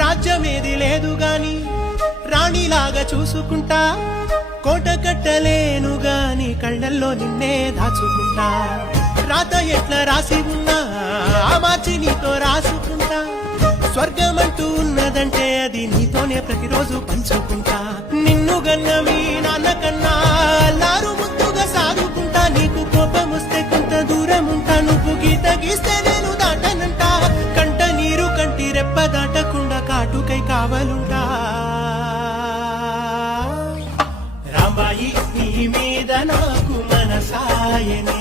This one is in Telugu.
రాజ్యమేది లేదు గాని రాణిలాగా చూసుకుంటా, కోట కట్టలేను గాని కళ్ళల్లో నిన్నే దాచుకుంటా. రాత ఎట్లా రాసి ఉన్నా మార్చి నీతో రాసుకుంటా, స్వర్గమంటూ ఉన్నదంటే అది నీతోనే ప్రతిరోజు పంచుకుంటా. నిన్ను గన్న మీ నాన్న కన్నా అల్లారు ముద్దుగా సాదుకుంటా, నీకు కోపం వస్తే కొంత దూరం ఉంటా, నువ్వు గీత గీస్తే నేను దాటనంటా, కంట నీరు కంటి రెప్ప దాటకుండా కాటుకై కావలుంటా. రాంబాయి నీ మీద నాకు మనసాయనే.